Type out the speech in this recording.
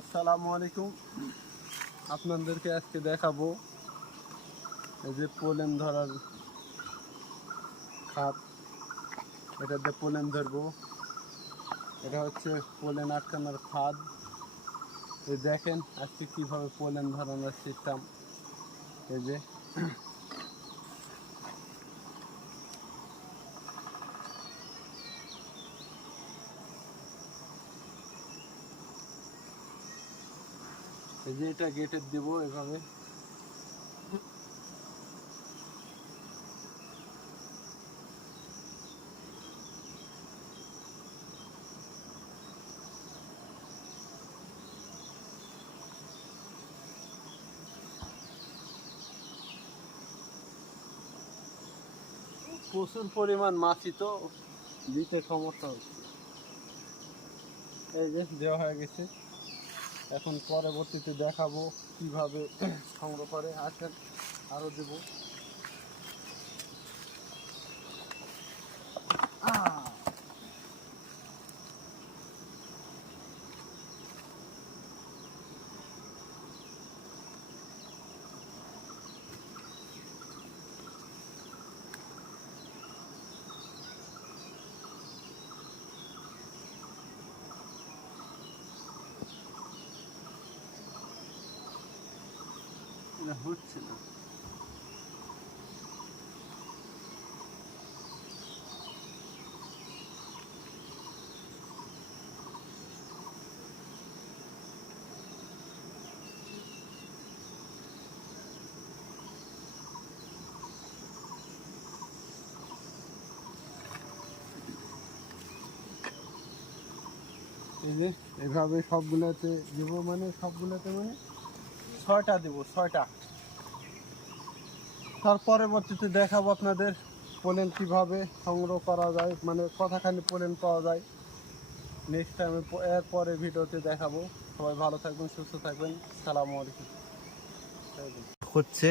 আসসালামু আলাইকুম। আপনাদেরকে আজকে দেখাবো এই যে পোলেন ধরার খাত। এটাতে পোলেন ধরবো। এটা হচ্ছে পোলেন আটকানোর ফাঁদ। এই দেখেন আজকে কিভাবে পোলেন ধরানোর সিস্টেম। এই যে এটা গেটের দিব এভাবে। প্রচুর পরিমাণ মাছি তো দিতে সমস্যা হচ্ছে। এই যে দেওয়া হয়ে গেছে। এখন পরবর্তীতে দেখাবো কিভাবে সংগ্রহ করে। আসেন আরো দেব। হচ্ছে না। এই যে এভাবে সবগুলোতে দেবো, মানে সবগুলোতে মানে 6টা দেবো, 6টা। তার পরবর্তীতে দেখাবো আপনাদের পোলেন কিভাবে সংগ্রহ করা যায়, মানে কতখানি পোলেন পাওয়া যায়। নেক্সট টাইমে এরপরে ভিডিওতে দেখাবো। সবাই ভালো থাকবেন, সুস্থ থাকবেন। আসসালামু আলাইকুম। হচ্ছে